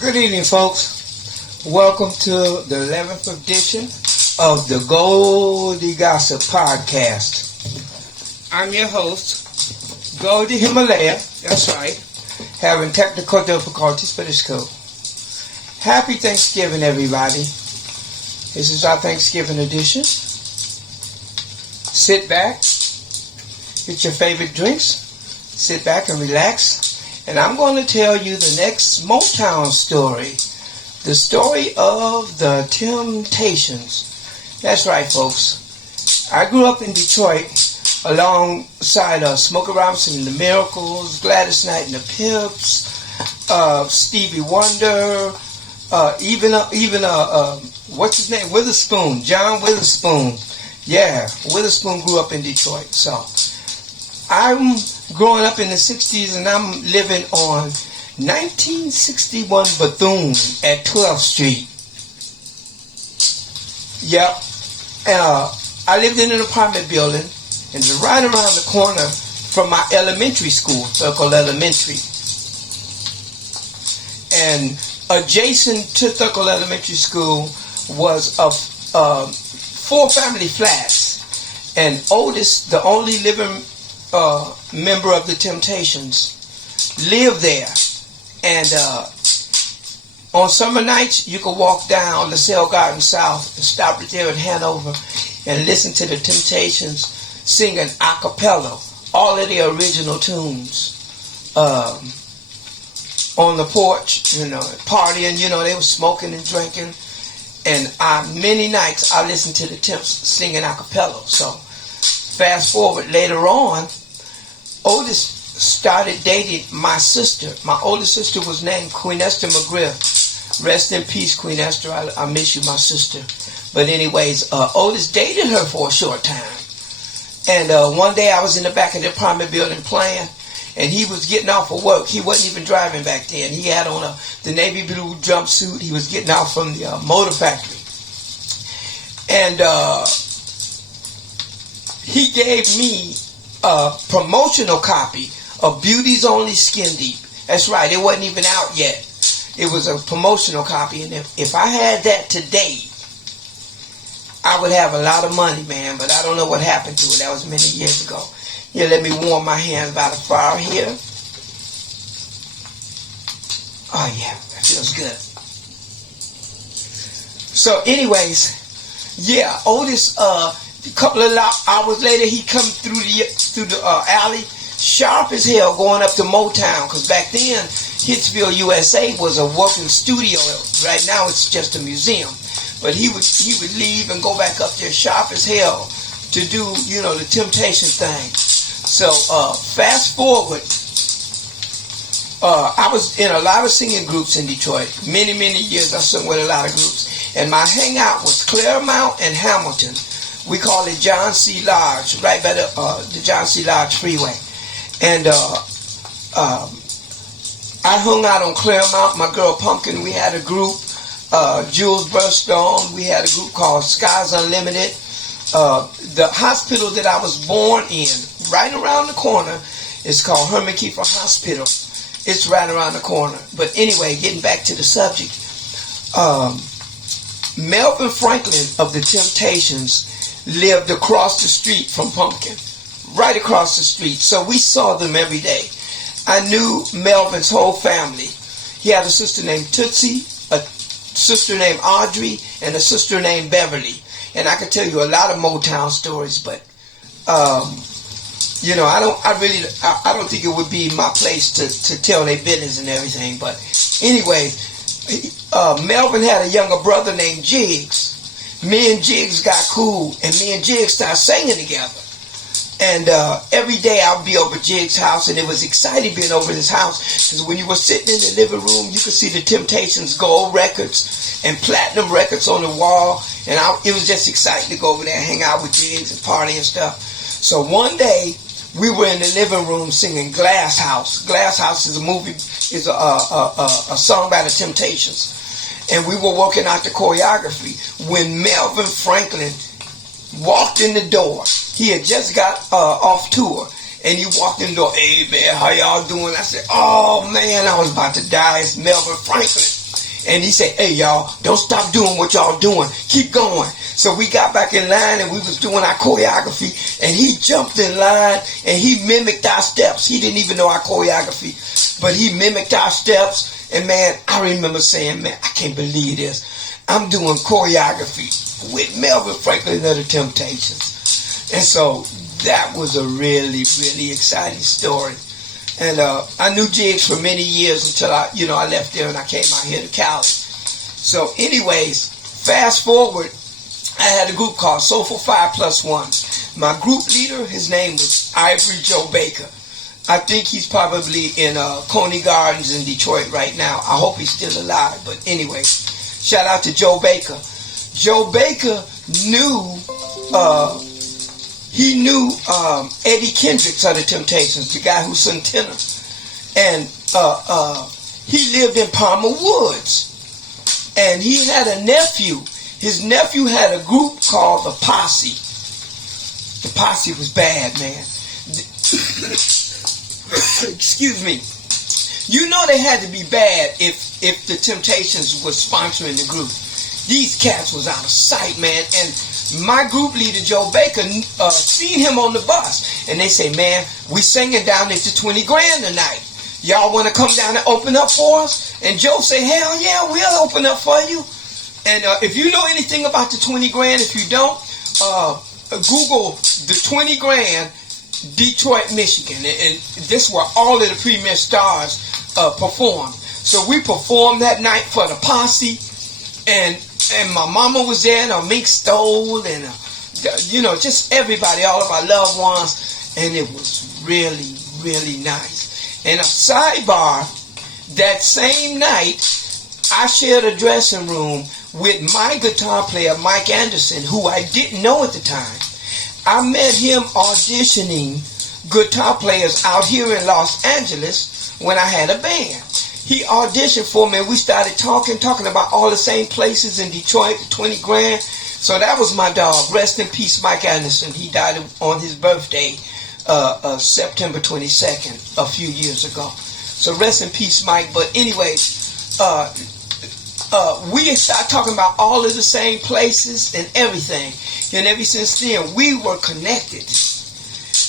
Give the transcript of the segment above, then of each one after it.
Good evening, folks. Welcome to the 11th edition of the Goldie Gossip podcast. I'm your host, Goldie Himalaya. That's right. Having technical difficulties, but it's cool. Happy Thanksgiving, everybody. This is our Thanksgiving edition. Sit back, get your favorite drinks, sit back and relax. And I'm going to tell you the next Motown story. The story of the Temptations. That's right, folks. I grew up in Detroit alongside Smokey Robinson and the Miracles, Gladys Knight and the Pips, Stevie Wonder, even what's his name? Witherspoon, John Witherspoon. Yeah, Witherspoon grew up in Detroit. So I'm growing up in the 60s and I'm living on 1961 Bethune at 12th Street. Yep. I lived in an apartment building and it's right around the corner from my elementary school, Thurkle Elementary. And adjacent to Thurkle Elementary School was four family flats. And Otis, the only living member of the Temptations, lived there. And on summer nights, you could walk down LaSalle Garden South and stop right there in Hanover and listen to the Temptations singing a cappella, all of their original tunes. On the porch, partying, they were smoking and drinking. And many nights I listened to the Temps singing a cappella. So fast forward later on, Otis started dating my sister. My older sister was named Queen Esther McGriff. Rest in peace, Queen Esther. I miss you, my sister. But anyways, Otis dated her for a short time. And one day I was in the back of the apartment building playing, and he was getting off of work. He wasn't even driving back then. He had on the navy blue jumpsuit. He was getting out from the motor factory. And he gave me a promotional copy of Beauty's Only Skin Deep. That's right, it wasn't even out yet. It was a promotional copy, and if I had that today, I would have a lot of money, man, but I don't know what happened to it. That was many years ago. Here, let me warm my hands by the fire here. Oh, yeah, that feels good. So, anyways, yeah, Otis, a couple of hours later, he come through the alley, sharp as hell, going up to Motown, because back then Hitsville, USA was a working studio. Right now it's just a museum. But he would leave and go back up there sharp as hell to do, the Temptation thing. So fast forward, I was in a lot of singing groups in Detroit. Many, many years I sung with a lot of groups. And my hangout was Claremont and Hamilton. We call it John C. Lodge, right by the John C. Lodge Freeway. And I hung out on Claremont. My girl Pumpkin, we had a group. Jules Burstone, we had a group called Skies Unlimited. The hospital that I was born in, right around the corner, is called Herman Kiefer Hospital. It's right around the corner. But anyway, getting back to the subject, Melvin Franklin of the Temptations lived across the street from Pumpkin, right across the street. So we saw them every day. I knew Melvin's whole family. He had a sister named Tootsie, a sister named Audrey, and a sister named Beverly. And I could tell you a lot of Motown stories, but I don't think it would be my place to tell their business and everything. But anyway, Melvin had a younger brother named Jiggs. Me and Jiggs got cool, and me and Jiggs started singing together. And every day I would be over Jiggs' house, and it was exciting being over his house, because when you were sitting in the living room, you could see the Temptations gold records and platinum records on the wall, and it was just exciting to go over there and hang out with Jiggs and party and stuff. So one day, we were in the living room singing Glass House. Glass House is a song by the Temptations. And we were working out the choreography when Melvin Franklin walked in the door. He had just got off tour, and he walked in the door. Hey man, how y'all doing? I said, oh man, I was about to die. It's Melvin Franklin. And he said, hey, y'all, don't stop doing what y'all doing. Keep going. So we got back in line and we was doing our choreography. And he jumped in line and he mimicked our steps. He didn't even know our choreography, but he mimicked our steps. And man, I remember saying, man, I can't believe this. I'm doing choreography with Melvin Franklin of the Temptations. And so that was a really, really exciting story. And I knew Jigs for many years until I left there and I came out here to Cali. So anyways, fast forward, I had a group called Soulful 5+1. My group leader, his name was Ivory Joe Baker. I think he's probably in Coney Gardens in Detroit right now. I hope he's still alive. But anyway, shout out to Joe Baker. Joe Baker knew Eddie Kendricks of the Temptations, the guy who sung tenor. And he lived in Palmer Woods. And he had a nephew. His nephew had a group called the Posse. The Posse was bad, man. Excuse me. You know they had to be bad if the Temptations was sponsoring the group. These cats was out of sight, man. And my group leader, Joe Baker, seen him on the bus. And they say, man, we singing down at the 20 Grand tonight. Y'all want to come down and open up for us? And Joe say, hell yeah, we'll open up for you. And if you know anything about the 20 Grand, if you don't, Google the 20 Grand Detroit, Michigan. And this is where all of the premier stars performed. So we performed that night for the Posse. And my mama was there, and Mink Stoll, and just everybody, all of our loved ones, and it was really, really nice. And a sidebar, that same night, I shared a dressing room with my guitar player, Mike Anderson, who I didn't know at the time. I met him auditioning guitar players out here in Los Angeles when I had a band. He auditioned for me, and we started talking about all the same places in Detroit, 20 Grand. So that was my dog. Rest in peace, Mike Anderson. He died on his birthday, September 22nd, a few years ago. So rest in peace, Mike. But anyway, we started talking about all of the same places and everything. And ever since then, we were connected.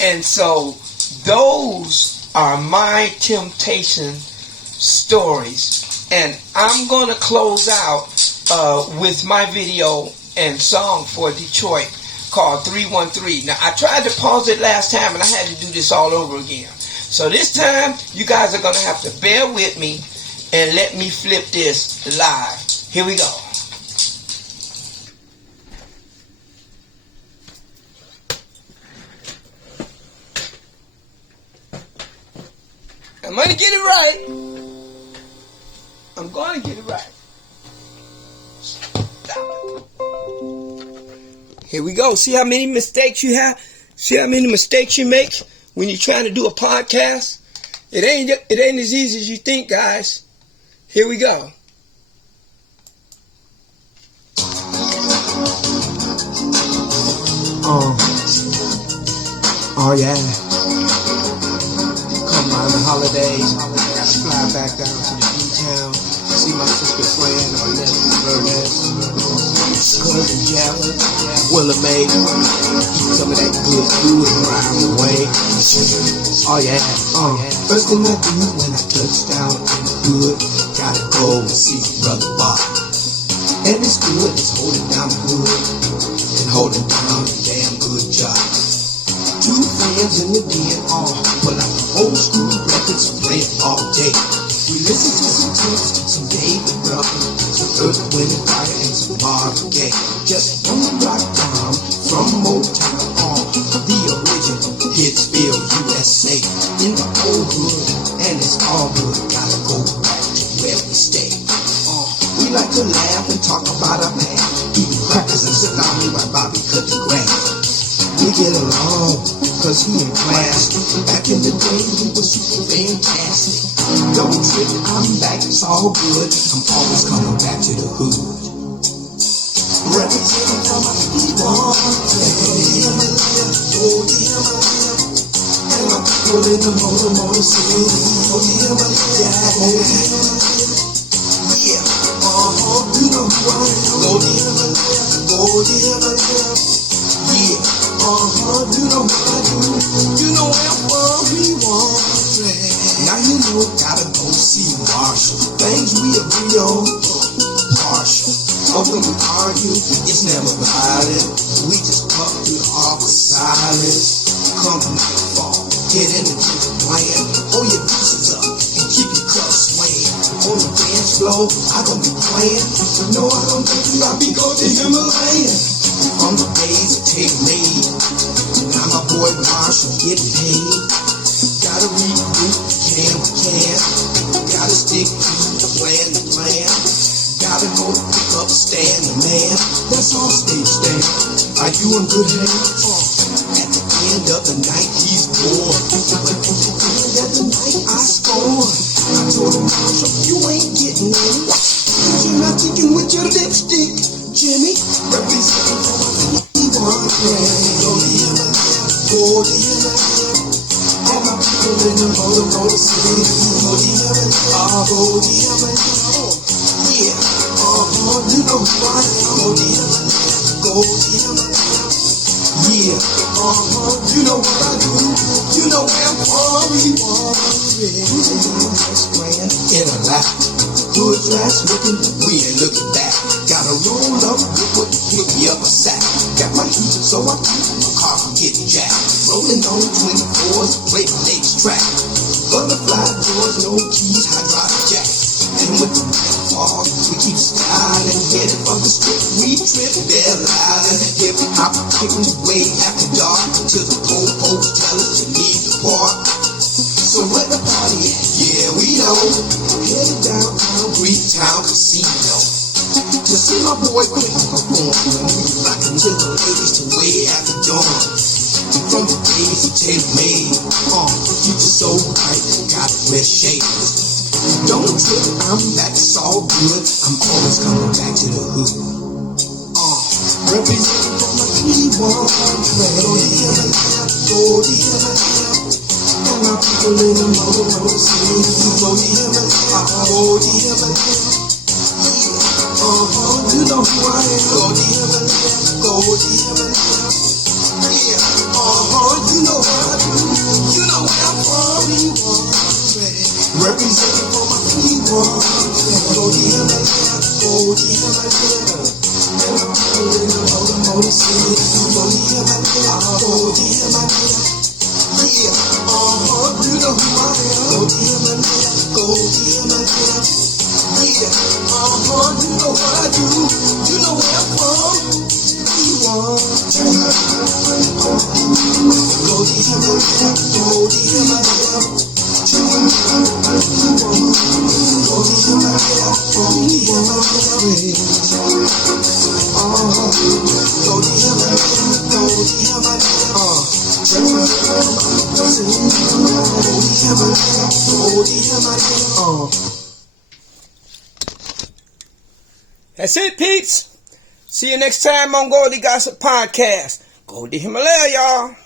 And so those are my Temptation stories. And I'm going to close out with my video and song for Detroit called 313. Now, I tried to pause it last time, and I had to do this all over again. So this time, you guys are going to have to bear with me and let me flip this live. Here we go. I'm going to get it right. I'm going to get it right. Stop it. Here we go. See how many mistakes you have? See how many mistakes you make when you're trying to do a podcast? It ain't as easy as you think, guys. Here we go. Oh yeah. Come on the holidays. Gotta fly back down to the D-town. See my sister Fran, my nephew Ernest, cousin Jella, Willa Mae. Eat some of that good food and ride away. Oh yeah. First thing I do when I touch down in the hood, gotta go and see Brother Bob. And it's good, it's holding down the hood and holding down a damn good job. Two friends in the den, pull out the old school records, play it all day. We listen to some tunes, some David Ruffin, some Earth, Wind and Fire, and some Marvin Gaye. Just on the rock down from Motown on the original Hitsville, USA. In the old hood, and it's all good. Gotta go back to where we stay. We like to laugh and talk about our man, eating crackers and salami while Bobby cut the grass. We get along, cause he in class. Back in the day, he was super fantastic. Don't trip, I'm back, it's all good. I'm always coming back to the hood. Representing for my people, and my people in the motor city. Yeah. Goldie Himalaya. Yeah, you know what I do. You know where I'm from, we want play. Now you know, gotta go see Marshall. Things we agree on, partial. But when we argue, it's never violent. We just puff through the awkward silence. Come nightfall, get in the deep plan. Hold your pieces up and keep your cups swaying. On the dance floor, I gon' be playing. No, I don't think I'll be going to Himalayan. From the days of tape made, now my boy Marshall getting paid. Gotta regroup, can we can. Gotta stick to the plan. Gotta go to pick up stand the man. That's all stage stand. Are you in good hands? At the end of the night, he's bored. But at the end of the night, I scored. I told him, Marshall, you ain't getting in. You're not sticking with your lipstick, Jimmy. Representing for my P1 brand. Goldie Himalaya. All my people in the motor city. Goldie Himalaya. Goldie Himalaya. Yeah, you know who I am. Goldie Himalaya. Goldie Himalaya. Yeah, you know what I do. You know where I'm from. We want it. In a lap. Hood's last looking, we ain't looking back. Gotta roll up, good pick me up a sack. Got my heat, so I keep my car from getting jacked. Rolling on 24s, play the latest track. Butterfly doors, no keys, hydraulic jack. And with the fall, we keep styling. Headed from the strip, we trip, Bell Island. Hip hop, kicking way after dark. Till the post tell us to leave the park. So where the party at? Yeah, we know. Headed downtown, Greektown Casino. To see my boy quick perform. Rockin' to the ladies till way after dawn. And from the days of tape made, future so bright, gotta wear shades. Don't trip, I'm back, it's all good. I'm always coming back to the hood. Representing for my P1 brand. Goldie Himalaya, Goldie Himalaya. And my people in the motor city. Goldie Himalaya, Goldie Himalaya. You know who I am. Goldie Himalaya, Goldie Himalaya. Yeah, you know what I do. You know where I'm from. Representing for my P1 brand. Goldie Himalaya, Goldie Himalaya. And my people in the motor city. Goldie Himalaya, Goldie Himalaya. Yeah, you know who I am. Goldie Himalaya, Goldie Himalaya. Yeah, you know what I do. You know where I'm from. Goldie Himalaya, Goldie Himalaya. Goldie Himalaya, Goldie Himalaya. Goldie Himalaya, Goldie Himalaya. Goldie Himalaya. That's it, peeps. See you next time on Goldie Gossip Podcast. Goldie Himalaya, y'all.